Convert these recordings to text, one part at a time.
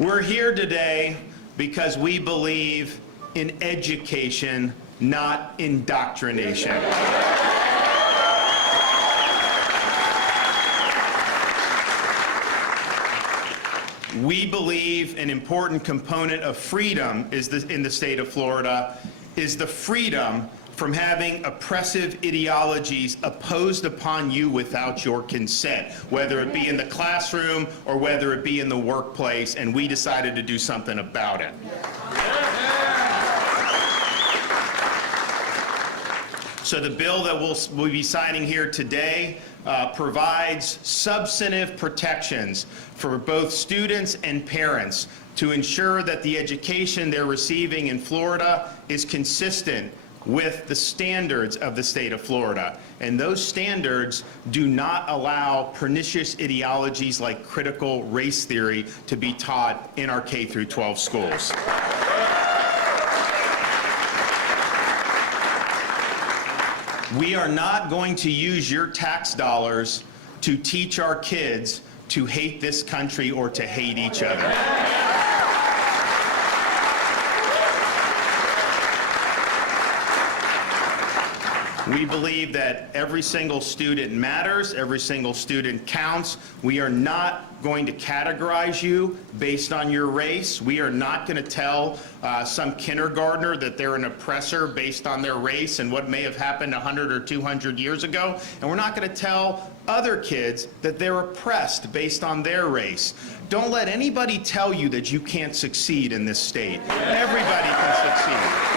We're here today because we believe in education, not indoctrination. We believe an important component of freedom in the state of Florida is the freedom from having oppressive ideologies imposed upon you without your consent, whether it be in the classroom or whether it be in the workplace, and we decided to do something about it. So the bill that we'll be signing here today provides substantive protections for both students and parents to ensure that the education they're receiving in Florida is consistent with the standards of the state of Florida. And those standards do not allow pernicious ideologies like critical race theory to be taught in our K through 12 schools. We are not going to use your tax dollars to teach our kids to hate this country or to hate each other. We believe that every single student matters, every single student counts. We are not going to categorize you based on your race. We are not going to tell some kindergartner that they're an oppressor based on their race and what may have happened 100 or 200 years ago. And we're not going to tell other kids that they're oppressed based on their race. Don't let anybody tell you that you can't succeed in this state. Everybody can succeed.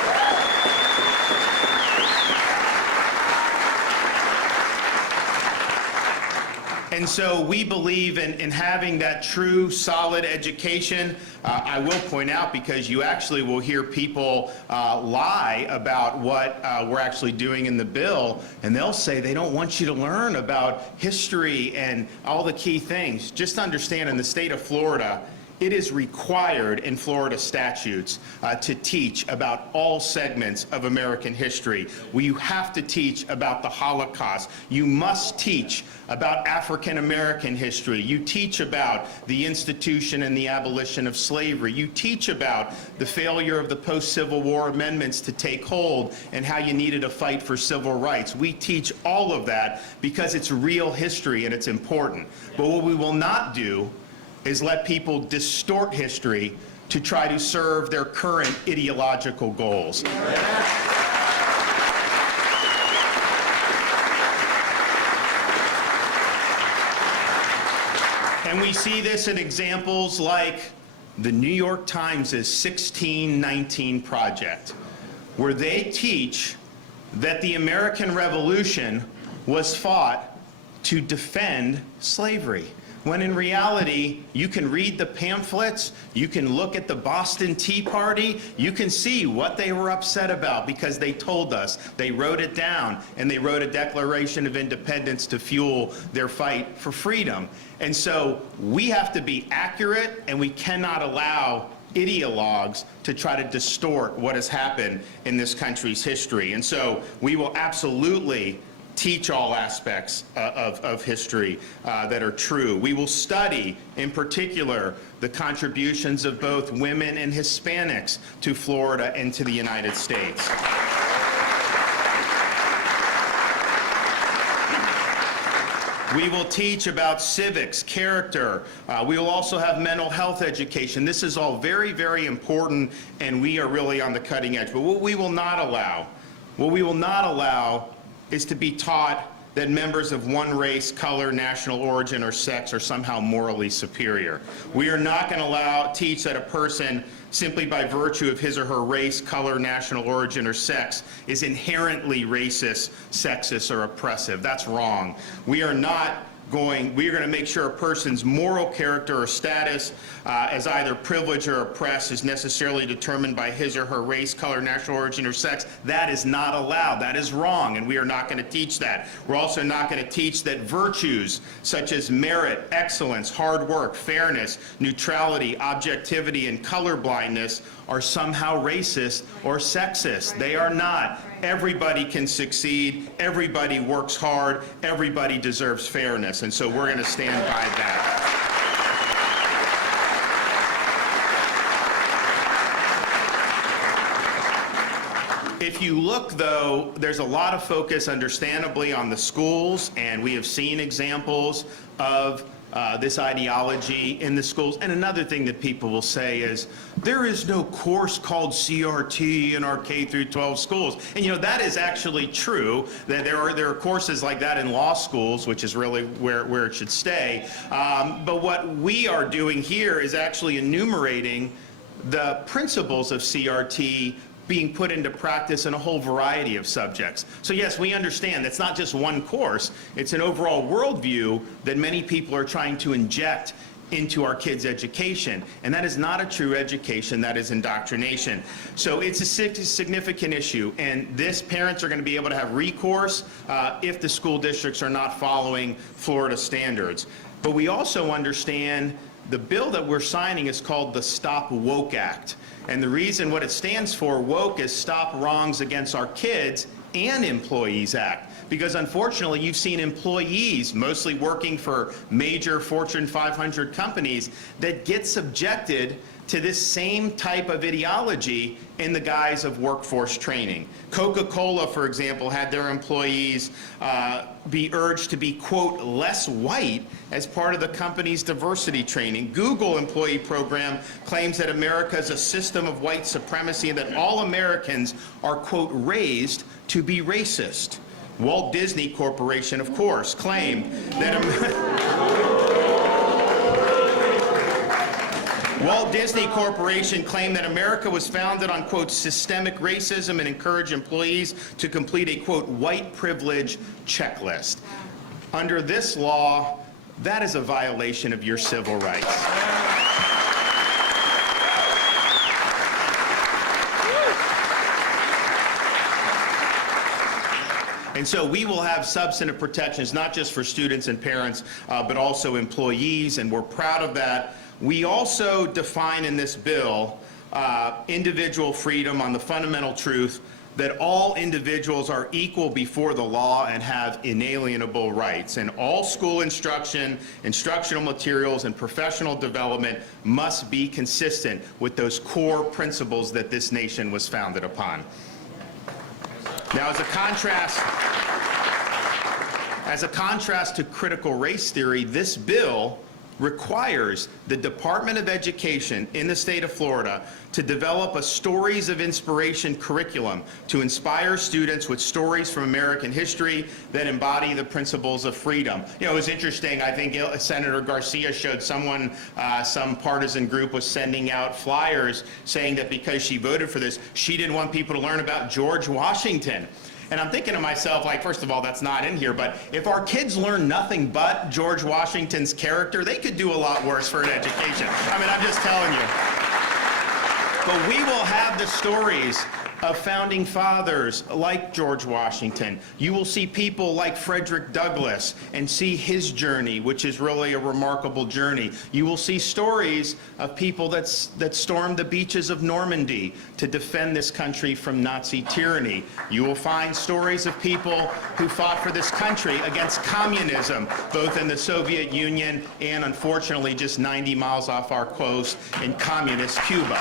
And so we believe in having that true, solid education. I will point out, because you actually will hear people lie about what we're actually doing in the bill, and they'll say they don't want you to learn about history and all the key things. Just understand, in the state of Florida, it is required in Florida statutes to teach about all segments of American history. You have to teach about the Holocaust. You must teach about African American history. You teach about the institution and the abolition of slavery. You teach about the failure of the post-Civil War amendments to take hold and how you needed to fight for civil rights. We teach all of that because it's real history and it's important. But what we will not do is let people distort history to try to serve their current ideological goals. And we see this in examples like the New York Times' 1619 Project, where they teach that the American Revolution was fought to defend slavery. When in reality, you can read the pamphlets, you can look at the Boston Tea Party, you can see what they were upset about because they told us. They wrote it down, and they wrote a Declaration of Independence to fuel their fight for freedom. And so we have to be accurate, and we cannot allow ideologues to try to distort what has happened in this country's history. And so we will absolutely teach all aspects of history that are true. We will study, in particular, the contributions of both women and Hispanics to Florida and to the United States. We will teach about civics, character. We will also have mental health education. This is all very, very important, and we are really on the cutting edge. But what we will not allow is to be taught that members of one race, color, national origin, or sex are somehow morally superior. We are not going to teach that a person, simply by virtue of his or her race, color, national origin, or sex, is inherently racist, sexist, or oppressive. That's wrong. We are going to make sure a person's moral character or status as either privileged or oppressed is necessarily determined by his or her race, color, national origin, or sex. That is not allowed. That is wrong, and we are not going to teach that. We're also not going to teach that virtues such as merit, excellence, hard work, fairness, neutrality, objectivity, and colorblindness are somehow racist or sexist. They are not. Everybody can succeed, everybody works hard, everybody deserves fairness, and so we're going to stand by that. If you look, though, there's a lot of focus, understandably, on the schools, and we have seen examples of this ideology in the schools. And another thing that people will say is, there is no course called CRT in our K through 12 schools. And you know, that is actually true, that there are courses like that in law schools, which is really where it should stay. But what we are doing here is actually enumerating the principles of CRT being put into practice in a whole variety of subjects. So yes, we understand it's not just one course, it's an overall worldview that many people are trying to inject into our kids' education. And that is not a true education, that is indoctrination. So it's a significant issue, and parents are going to be able to have recourse if the school districts are not following Florida standards. But we also understand the bill that we're signing is called the Stop Woke Act. And the reason what it stands for, woke, is Stop Wrongs Against Our Kids and Employees Act. Because unfortunately, you've seen employees, mostly working for major Fortune 500 companies, that get subjected to this same type of ideology in the guise of workforce training. Coca-Cola, for example, had their employees be urged to be, quote, less white as part of the company's diversity training. Google employee program claims that America is a system of white supremacy and that all Americans are, quote, raised to be racist. Walt Disney Corporation, of course, claimed that Walt Disney Corporation claimed that America was founded on, quote, systemic racism and encouraged employees to complete a, quote, white privilege checklist. Under this law, that is a violation of your civil rights. And so we will have substantive protections, not just for students and parents, but also employees, and we're proud of that. We also define in this bill individual freedom on the fundamental truth that all individuals are equal before the law and have inalienable rights. And all school instruction, instructional materials, and professional development must be consistent with those core principles that this nation was founded upon. Now, as a contrast to critical race theory, this bill requires the Department of Education in the state of Florida to develop a Stories of Inspiration curriculum to inspire students with stories from American history that embody the principles of freedom. You know, it was interesting, I think Senator Garcia showed someone, some partisan group was sending out flyers saying that because she voted for this, she didn't want people to learn about George Washington. And I'm thinking to myself, like, first of all, that's not in here, but if our kids learn nothing but George Washington's character, they could do a lot worse for an education. I mean, I'm just telling you. But we will have the stories of founding fathers like George Washington. You will see people like Frederick Douglass and see his journey, which is really a remarkable journey. You will see stories of people that stormed the beaches of Normandy to defend this country from Nazi tyranny. You will find stories of people who fought for this country against communism, both in the Soviet Union and, unfortunately, just 90 miles off our coast in communist Cuba.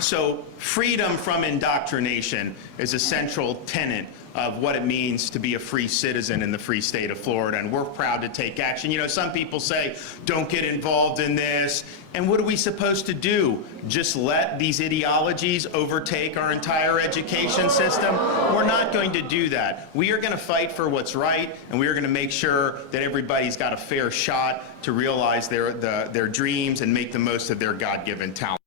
So freedom from indoctrination is a central tenet of what it means to be a free citizen in the free state of Florida, and we're proud to take action. You know, some people say, don't get involved in this, and what are we supposed to do? Just let these ideologies overtake our entire education system? We're not going to do that. We are going to fight for what's right, and we are going to make sure that everybody's got a fair shot to realize their dreams and make the most of their God-given talent.